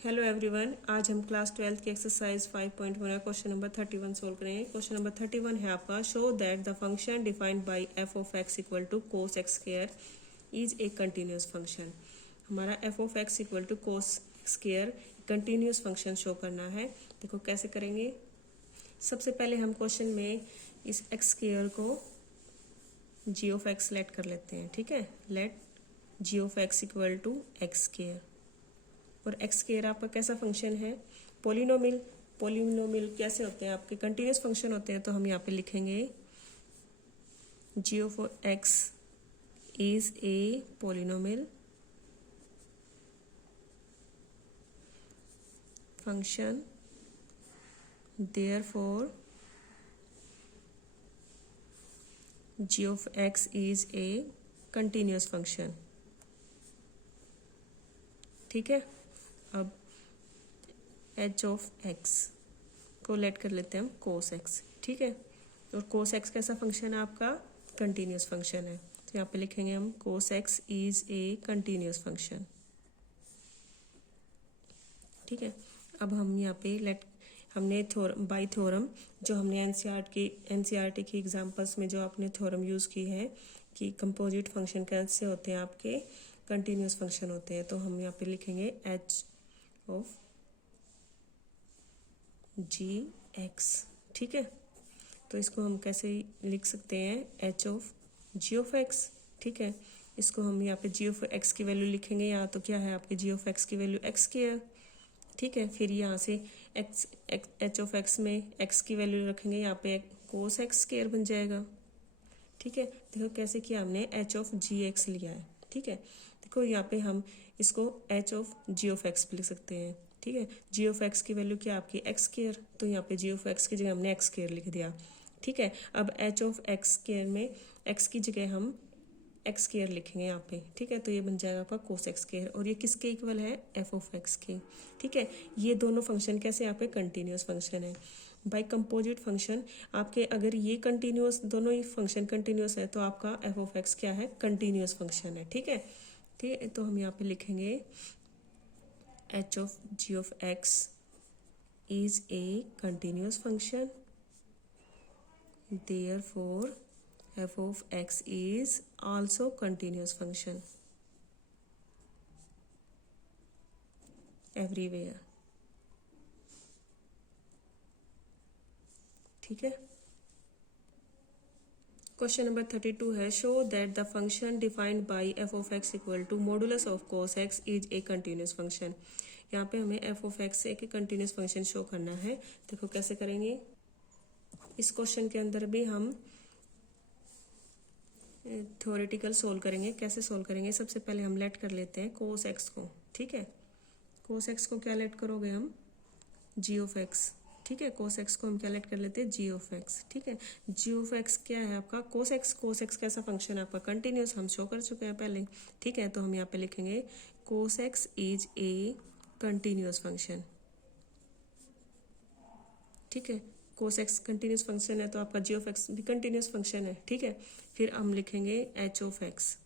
Hello everyone, आज हम class 12 की एक्सरसाइज 5.1 क्वेश्चन नंबर 31 सोल्व करेंगे। क्वेश्चन नंबर 31 है आपका, show that the function defined by f of x equal to cos x square is a continuous function. हमारा f of x equal to cos square continuous function show करना है। देखो कैसे करेंगे। सबसे पहले हम क्वेश्चन में इस एक्स स्क्वायर को जी ऑफ एक्स लेट कर लेते हैं। ठीक है, let g of x equal to x square. और एक्स स्क्वायर आपका कैसा फंक्शन है? पोलिनोमियल। पोलिनोमियल कैसे होते हैं? आपके कंटिन्यूस फंक्शन होते हैं। तो हम यहाँ पे लिखेंगे g of x is a polynomial function, therefore g of x is a continuous function. ठीक है, अब एच ऑफ एक्स को लेट कर लेते हैं हम कोस एक्स। ठीक है, और कोस एक्स कैसा फंक्शन है? आपका कंटिन्यूस फंक्शन है। तो यहाँ पे लिखेंगे हम कोस x is a continuous function. ठीक है, अब हम यहाँ पे हमने बाई थ्योरम जो हमने एनसीईआरटी की एग्जांपल्स में जो आपने थ्योरम यूज़ की है कि कंपोजिट फंक्शन कैसे होते हैं, आपके कंटिन्यूस फंक्शन होते हैं। तो हम यहाँ पे लिखेंगे एच ऑफ जी एक्स। ठीक है, तो इसको हम कैसे लिख सकते हैं? H of g of x. ठीक है, इसको हम यहाँ पे जी ऑफ एक्स की वैल्यू लिखेंगे। यहाँ तो क्या है आपकी जी ऑफ एक्स की वैल्यू एक्स स्क्वायर। ठीक है, फिर यहाँ से एक्स एच ऑफ एक्स में एक्स की वैल्यू रखेंगे, यहाँ पे कोस एक्स स्क्वायर बन जाएगा। ठीक है, देखो कैसे किया हमने, एच ऑफ जी एक्स लिया है। ठीक है, देखो यहाँ पे हम इसको h of g of x लिख सकते हैं। ठीक है, जी ऑफ एक्स की वैल्यू क्या आपकी एक्स स्क्वायर, तो यहाँ पे जी ऑफ एक्स की जगह हमने एक्स स्क्वायर लिख दिया। ठीक है, अब एच ऑफ एक्स स्क्वायर में एक्स की जगह हम एक्स स्क्वायर लिखेंगे यहाँ पे। ठीक है, तो ये बन जाएगा आपका कोस एक्स स्क्वायर, और ये किसके इक्वल है? एफ ऑफ एक्स के। ठीक है, ये दोनों फंक्शन कैसे यहाँ पे कंटिन्यूस फंक्शन है। बाय कंपोजिट फंक्शन आपके अगर ये कंटिन्यूस, दोनों ही फंक्शन कंटिन्यूस है, तो आपका एफ ऑफ एक्स क्या है? कंटिन्यूस फंक्शन है। ठीक है, ठीक है, तो हम यहाँ पे लिखेंगे h of g of x is a continuous function, therefore f of x is also continuous function everywhere। ठीक है, क्वेश्चन नंबर 32 है, show that the function defined by f of x equal to modulus of cos x is a continuous function. यहाँ पे हमें f of x एक continuous function show करना है। देखो कैसे करेंगे। इस क्वेश्चन के अंदर भी हम थ्योरेटिकल सोल्व करेंगे। कैसे सोल्व करेंगे? सबसे पहले हम लेट कर लेते हैं कोस एक्स को। ठीक है, कोस एक्स को क्या लेट करोगे हम? जी ऑफ एक्स। ठीक है, कोस एक्स को हम क्या लेट कर लेते हैं? G of x. ठीक है, जी ऑफ एक्स क्या है आपका? Cos x. कोस एक्स कैसा फंक्शन है आपका? कंटिन्यूस, हम शो कर चुके हैं पहले। ठीक है, तो हम यहाँ पे लिखेंगे कोस x is a continuous function. ठीक है, कोस एक्स कंटिन्यूस फंक्शन है, तो आपका जी ऑफ एक्स भी कंटिन्यूस फंक्शन है। ठीक है, फिर हम लिखेंगे h of x.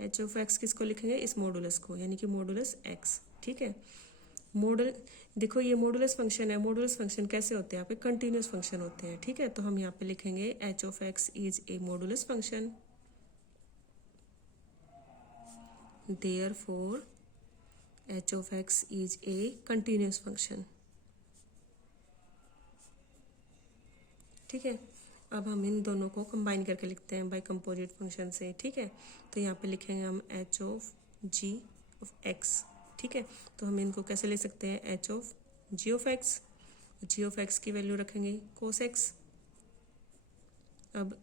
H of x किसको लिखेंगे? इस मॉडुलस को, यानी कि मॉडुलस एक्स। ठीक है, मॉडल देखो ये मॉडुलस फंक्शन है। मॉडुलस फंक्शन कैसे होते हैं? आपके कंटिन्यूस फंक्शन होते हैं। ठीक है, तो हम यहाँ पे लिखेंगे h of x is a modulus function, therefore H of x is a continuous function. ठीक है, अब हम इन दोनों को कंबाइन करके लिखते हैं बाय कंपोजिट फंक्शन से। ठीक है, तो यहाँ पे लिखेंगे हम h of g of x. ठीक है, तो हम इनको कैसे ले सकते हैं? H of g of x. G of x की वैल्यू रखेंगे कोस एक्स। अब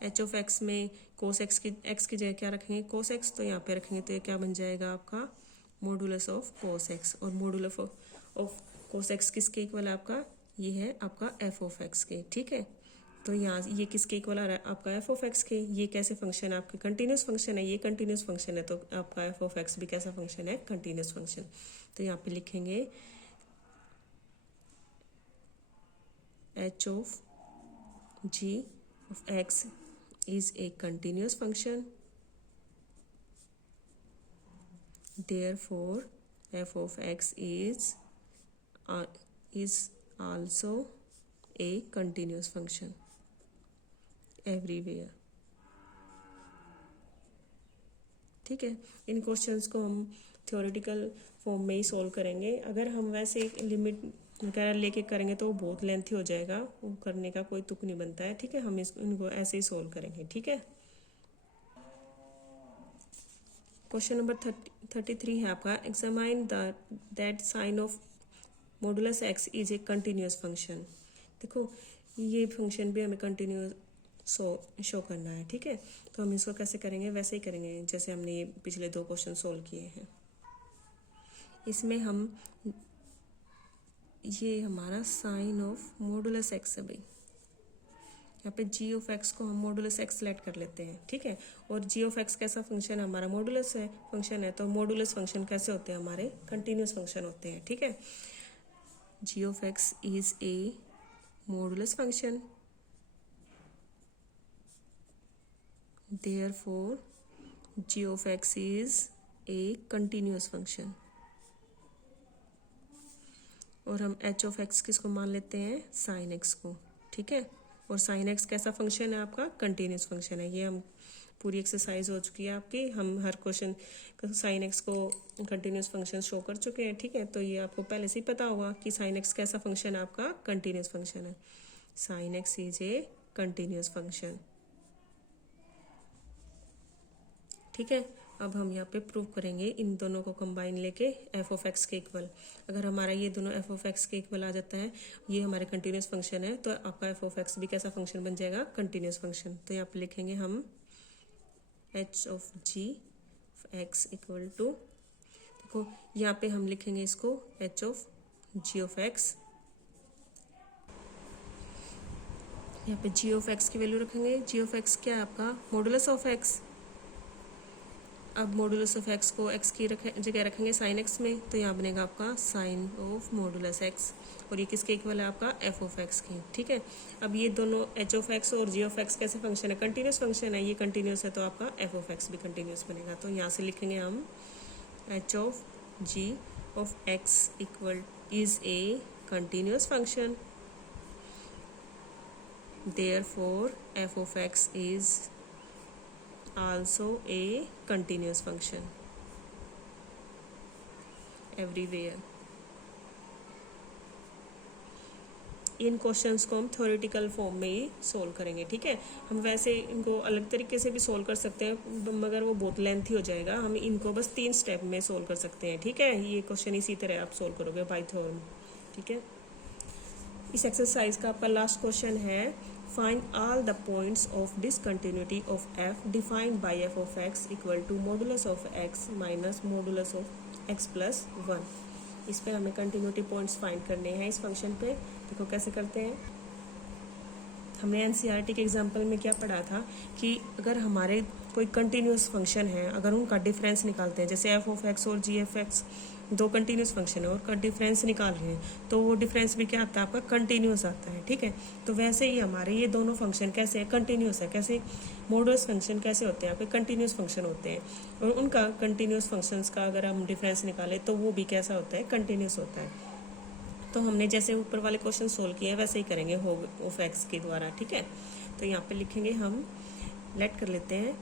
एच ऑफ एक्स में कोस एक्स की जगह क्या रखेंगे? Cos x. तो यहाँ पे रखेंगे तो ये क्या बन जाएगा आपका? Modulus of cos x. और मॉडुलस ऑफ कोस एक्स किसके इक्वल है आपका? ये है आपका एफ ऑफ एक्स के। ठीक है, तो यहाँ ये किसके इक्वल आ रहा है? आपका एफ ऑफ एक्स के। ये कैसे फंक्शन है? आपके कंटिन्यूस फंक्शन है। ये कंटिन्यूस फंक्शन है, तो आपका एफ ऑफ एक्स भी कैसा फंक्शन है? Continuous function. तो यहाँ पे लिखेंगे h of g of x is a continuous function, therefore f of x is is also a continuous function everywhere. ठीक है, इन क्वेश्चंस को हम थ्योरेटिकल फॉर्म में ही सॉल्व करेंगे। अगर हम वैसे लिमिट वगैरह लेके करेंगे तो वो बहुत लेंथी हो जाएगा, वो करने का कोई तुक नहीं बनता है। ठीक है, हम इनको ऐसे ही सॉल्व करेंगे। ठीक है, क्वेश्चन नंबर 33 है आपका, examine that sine of modulus x is a continuous function. देखो ये फंक्शन भी हमें कंटिन्यूस शो करना है। ठीक है, तो हम इसको कैसे करेंगे, वैसे ही करेंगे जैसे हमने ये पिछले 2 क्वेश्चन सोल्व किए हैं। इसमें हम ये हमारा साइन ऑफ मॉडुलस एक्स है भाई, यहाँ पे जी ऑफ एक्स को हम मॉडुलस एक्स सेलेक्ट कर लेते हैं। ठीक है, और जी ऑफ एक्स कैसा फंक्शन है, हमारा मॉडुलस है फंक्शन है, तो मॉडुलस फंक्शन कैसे होते हैं, हमारे कंटिन्यूस फंक्शन होते हैं। ठीक है, g of x is a modulus function, therefore g of x is a continuous function। और हम h of x किसको मान लेते हैं, sin x को। ठीक है, और sin x कैसा फंक्शन है आपका, कंटिन्यूस फंक्शन है। ये हम पूरी एक्सरसाइज हो चुकी है आपकी, हम हर क्वेश्चन sin x को कंटिन्यूस फंक्शन शो कर चुके हैं। ठीक है, तो ये आपको पहले से ही पता होगा कि sin x कैसा फंक्शन है, आपका कंटिन्यूस फंक्शन है। sin x is a continuous function. ठीक है, अब हम यहाँ पे प्रूव करेंगे इन दोनों को कंबाइन लेके एफ ऑफ एक्स के इक्वल। अगर हमारा ये दोनों एफ ऑफ एक्स के इक्वल आ जाता है, ये हमारे कंटिन्यूस फंक्शन है, तो आपका एफ ऑफ एक्स भी कैसा फंक्शन बन जाएगा, कंटिन्यूस फंक्शन। तो यहाँ पे लिखेंगे हम h of g x equal to, देखो यहाँ पे हम लिखेंगे इसको h of g of x, यहाँ पे जी ऑफ एक्स की वैल्यू रखेंगे। जी ऑफ एक्स क्या है आपका, मॉडुलस ऑफ एक्स। अब मॉडुलस ऑफ एक्स को एक्स की जगह रखेंगे साइन एक्स में, तो यहाँ बनेगा आपका साइन ऑफ मॉडुलस एक्स, और ये किसके इक्वल है, आपका एफ ऑफ एक्स की। ठीक है, अब ये दोनों एच ऑफ एक्स और जी ऑफ एक्स कैसे फंक्शन है, कंटिन्यूस फंक्शन है। ये कंटिन्यूस है तो आपका एफ ऑफ एक्स भी कंटिन्यूस बनेगा। तो यहाँ से लिखेंगे हम h of g of x equal is a continuous function, therefore f of x is also a continuous function everywhere। इन क्वेश्चंस को हम थ्योरेटिकल फॉर्म में ही सोल्व करेंगे। ठीक है, हम वैसे इनको अलग तरीके से भी सोल्व कर सकते हैं, मगर वो बहुत लेंथी हो जाएगा। हम इनको बस 3 स्टेप में सोल्व कर सकते हैं। ठीक है, ये क्वेश्चन इसी तरह आप सोल्व करोगे बाय थ्योरम। ठीक है, इस एक्सरसाइज का आपका लास्ट क्वेश्चन है, find all the points of discontinuity of f defined by f of x equal to modulus of x minus modulus of x plus 1। इस पे हमें कंटिन्यूटी पॉइंट्स फाइंड करने हैं इस फंक्शन पे। देखो कैसे करते हैं, हमने एनसीईआरटी के एग्जांपल में क्या पढ़ा था कि अगर हमारे कोई कंटिन्यूस फंक्शन है, अगर उनका डिफरेंस निकालते हैं, जैसे एफ ऑफ एक्स और जी एफ एक्स 2 कंटिन्यूस फंक्शन है और डिफरेंस निकाल रहे हैं, तो वो डिफरेंस भी क्या आता है, आपका कंटिन्यूस आता है। ठीक है, तो वैसे ही हमारे ये दोनों फंक्शन कैसे कंटिन्यूस है, कैसे मॉडुलस फंक्शन कैसे होते हैं, आपके कंटिन्यूस फंक्शन होते हैं, और उनका कंटिन्यूस फंक्शंस का अगर हम डिफरेंस निकालें तो वो भी कैसा होता है, कंटिन्यूस होता है। तो हमने जैसे ऊपर वाले क्वेश्चन सोल्व किए हैं वैसे ही करेंगे ऑफ एक्स के द्वारा। ठीक है, तो यहाँ पे लिखेंगे हम, लेट कर लेते हैं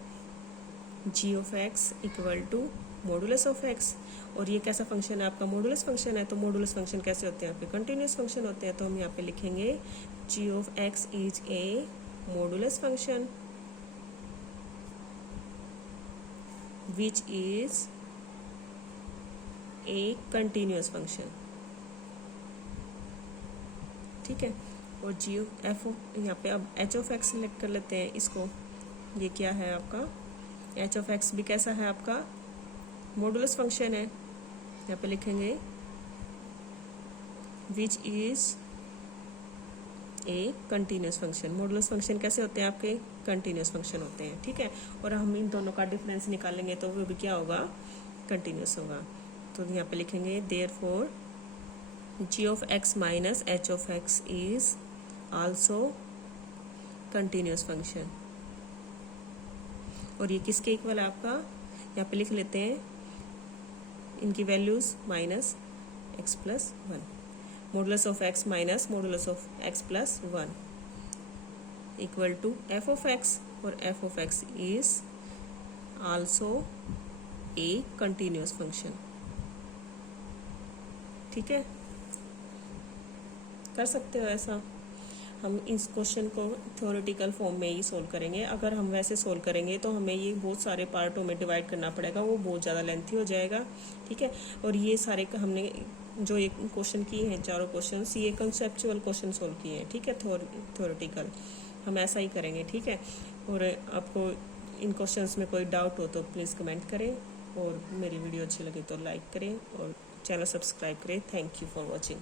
g of x equal to modulus of x, और ये कैसा फंक्शन है, आपका मॉडुलस फंक्शन है। तो मॉडुलस फंक्शन कैसे होते हैं, आपके कंटिन्यूस फंक्शन होते हैं। तो हम यहाँ पे लिखेंगे g of x is a modulus function which is a continuous function. ठीक है, और जी एफ यहाँ पे अब एच ऑफ एक्स सेलेक्ट कर लेते हैं इसको, ये क्या है आपका, एच ऑफ एक्स भी कैसा है, आपका मॉडुलस फंक्शन है। यहाँ पे लिखेंगे विच is a continuous function. Modulus function कैसे होते हैं, आपके कंटिन्यूस फंक्शन होते हैं। ठीक है, और हम इन दोनों का डिफरेंस निकालेंगे तो वो भी क्या होगा, कंटिन्यूस होगा। तो यहाँ पे लिखेंगे therefore g of x minus h of x is also continuous function। और ये किसके इक्वल है आपका, यहाँ पे लिख लेते हैं इनकी values minus x plus 1। Modulus of x minus modulus of x plus 1 equal to f of x, और f of x is also a continuous function. ठीक है, कर सकते हो ऐसा। हम इस क्वेश्चन को थ्योरेटिकल फॉर्म में ही सोल्व करेंगे। अगर हम वैसे सोल्व करेंगे तो हमें ये बहुत सारे पार्टों में डिवाइड करना पड़ेगा, वो बहुत ज़्यादा लेंथी हो जाएगा। ठीक है, और ये सारे हमने जो ये क्वेश्चन किए हैं, चारों क्वेश्चंस, ये कंसेप्चुअल क्वेश्चन सोल्व किए हैं। ठीक है, थ्योरेटिकल हम ऐसा ही करेंगे। ठीक है, और आपको इन क्वेश्चंस में कोई डाउट हो तो प्लीज़ कमेंट करें, और मेरी वीडियो अच्छी लगे तो लाइक करें और चैनल सब्सक्राइब करें। Thank you for watching.